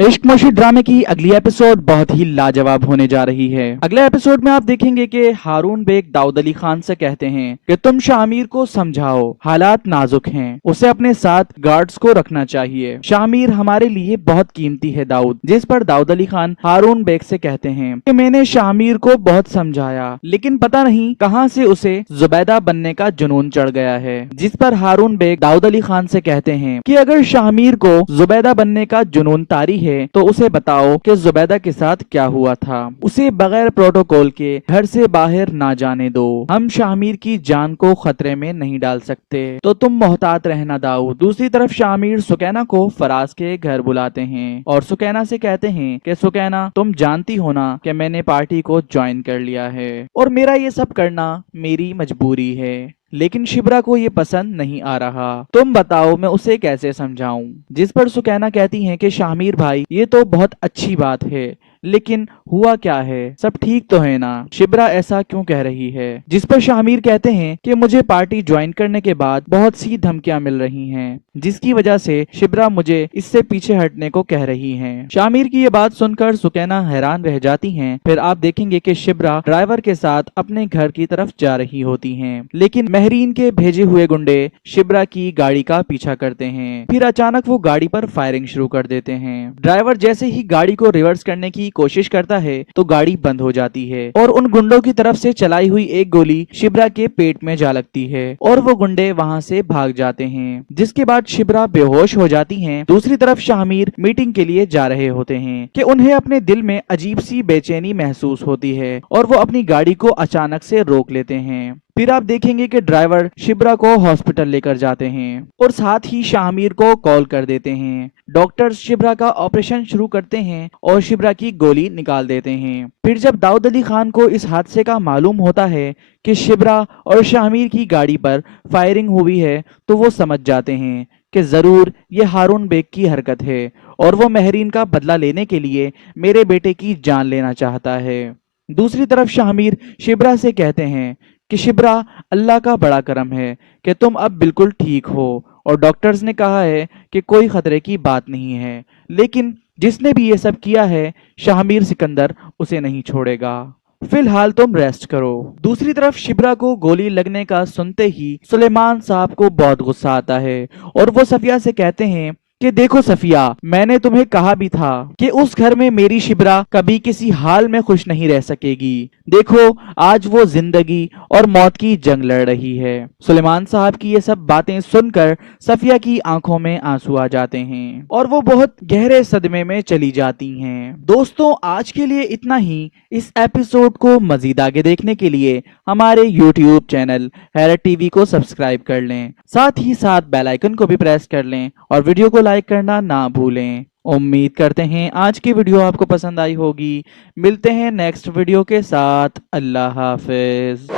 इश्क मुशी ड्रामे की अगली एपिसोड बहुत ही लाजवाब होने जा रही है। अगले एपिसोड में आप देखेंगे कि हारून बेग दाऊद अली खान से कहते हैं कि तुम शामिर को समझाओ, हालात नाजुक हैं, उसे अपने साथ गार्ड्स को रखना चाहिए। शामिर हमारे लिए बहुत कीमती है दाऊद। जिस पर दाऊद अली खान हारून बेग से कहते हैं कि मैंने शामिर को बहुत समझाया, लेकिन पता नहीं कहां से उसे जुबैदा बनने का जुनून चढ़ गया है। जिस पर हारून बेग दाऊद अली खान से कहते हैं कि अगर शामिर को जुबैदा बनने का जुनून तारी है तो उसे बताओ कि जुबैदा के साथ क्या हुआ था। उसे बगैर प्रोटोकॉल के घर से बाहर ना जाने दो। हम शामिर की जान को खतरे में नहीं डाल सकते, तो तुम मोहतात रहना दाऊद। दूसरी तरफ शामिर सुकैना को फराज के घर बुलाते हैं और सुकैना से कहते हैं कि सुकैना, तुम जानती हो ना कि मैंने पार्टी को ज्वाइन कर लिया है और मेरा ये सब करना मेरी मजबूरी है, लेकिन शिब्रा को ये पसंद नहीं आ रहा। तुम बताओ मैं उसे कैसे समझाऊं। जिस पर सुकैना कहती हैं कि शामिर भाई, ये तो बहुत अच्छी बात है, लेकिन हुआ क्या है, सब ठीक तो है ना? शिब्रा ऐसा क्यों कह रही है? जिस पर शामिर कहते हैं कि मुझे पार्टी ज्वाइन करने के बाद बहुत सी धमकियां मिल रही हैं, जिसकी वजह से शिब्रा मुझे इससे पीछे हटने को कह रही हैं। शामिर की ये बात सुनकर सुकैना हैरान रह जाती हैं। फिर आप देखेंगे कि शिब्रा ड्राइवर के साथ अपने घर की तरफ जा रही होती हैं, लेकिन महरीन के भेजे हुए गुंडे शिब्रा की गाड़ी का पीछा करते हैं। फिर अचानक वो गाड़ी पर फायरिंग शुरू कर देते हैं। ड्राइवर जैसे ही गाड़ी को रिवर्स करने की कोशिश करता है तो गाड़ी बंद हो जाती है और उन गुंडों की तरफ से चलाई हुई एक गोली शिब्रा के पेट में जा लगती है और वो गुंडे वहां से भाग जाते हैं, जिसके बाद शिब्रा बेहोश हो जाती हैं। दूसरी तरफ शामिर मीटिंग के लिए जा रहे होते हैं कि उन्हें अपने दिल में अजीब सी बेचैनी महसूस होती है और वो अपनी गाड़ी को अचानक से रोक लेते हैं। फिर आप देखेंगे कि ड्राइवर शिब्रा को हॉस्पिटल लेकर जाते हैं और साथ ही शामिर को कॉल कर देते हैं। डॉक्टर्स शिब्रा का ऑपरेशन शुरू करते हैं और शिब्रा की गोली निकाल देते हैं। फिर जब दाऊद अली खान को इस हादसे का मालूम होता है कि शिब्रा और शामिर की गाड़ी पर फायरिंग हुई है, तो वो समझ जाते हैं कि जरूर ये हारून बेग की हरकत है और वो महरीन का बदला लेने के लिए मेरे बेटे की जान लेना चाहता है। दूसरी तरफ शामिर शिब्रा से कहते हैं कि शिब्रा, अल्लाह का बड़ा करम है कि तुम अब बिल्कुल ठीक हो और डॉक्टर्स ने कहा है कि कोई खतरे की बात नहीं है, लेकिन जिसने भी ये सब किया है शामिर सिकंदर उसे नहीं छोड़ेगा। फिलहाल तुम रेस्ट करो। दूसरी तरफ शिब्रा को गोली लगने का सुनते ही सुलेमान साहब को बहुत गुस्सा आता है और वो सफिया से कहते हैं कि देखो सफिया, मैंने तुम्हें कहा भी था कि उस घर में मेरी शिब्रा कभी किसी हाल में खुश नहीं रह सकेगी। देखो आज वो जिंदगी और मौत की जंग लड़ रही है। सुलेमान साहब की ये सब बातें सुनकर सफिया की आंखों में आंसू आ जाते हैं और वो बहुत गहरे सदमे में चली जाती हैं। दोस्तों, आज के लिए इतना ही। इस एपिसोड को मजीद आगे देखने के लिए हमारे YouTube चैनल हैरत टीवी को सब्सक्राइब कर लें, साथ ही साथ बेल आइकन को भी प्रेस कर लें और वीडियो को लाइक करना ना भूलें। उम्मीद करते हैं आज की वीडियो आपको पसंद आई होगी। मिलते हैं नेक्स्ट वीडियो के साथ। अल्लाह हाफिज।